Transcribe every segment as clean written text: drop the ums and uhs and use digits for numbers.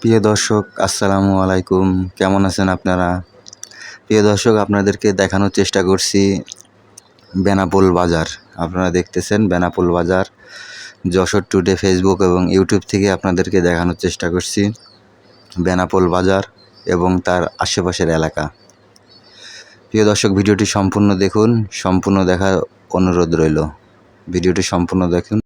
প্রিয় দর্শক, আসসালামু আলাইকুম। কেমন আছেন আপনারা? প্রিয় দর্শক, আপনাদেরকে দেখানোর চেষ্টা করছি বেনাপোল বাজার। আপনারা দেখতেছেন বেনাপোল বাজার। যশোর টুডে ফেসবুক এবং ইউটিউব থেকে আপনাদেরকে দেখানোর চেষ্টা করছি বেনাপোল বাজার এবং তার আশেপাশের এলাকা। প্রিয় দর্শক, ভিডিওটি সম্পূর্ণ দেখুন, সম্পূর্ণ দেখার অনুরোধ রইল। ভিডিওটি সম্পূর্ণ দেখুন।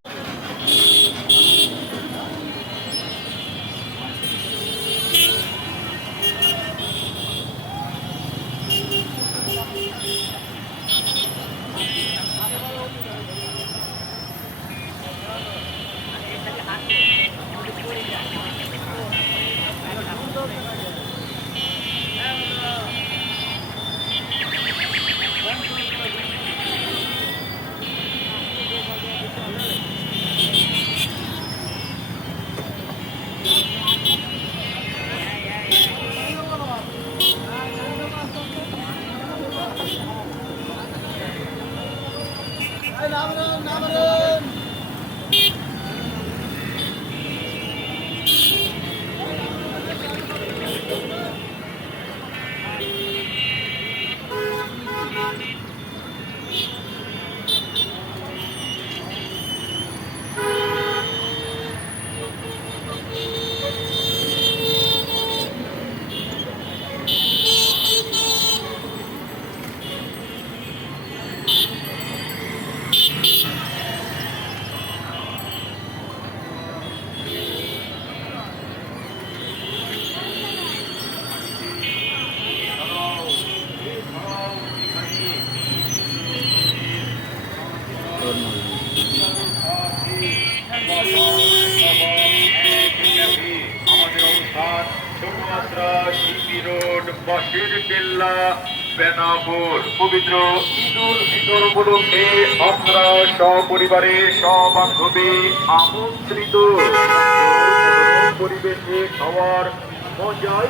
আমাদের অবস্থান ছোট মাত্রা শিল্পী রোড বাসের কেল্লা বেনাপোল। পবিত্র ঈদুল ফিতর উপলক্ষে আপনারা সপরিবারে সবান্ধবে আমন্ত্রিত। পরিবেশে খাওয়ার মজায়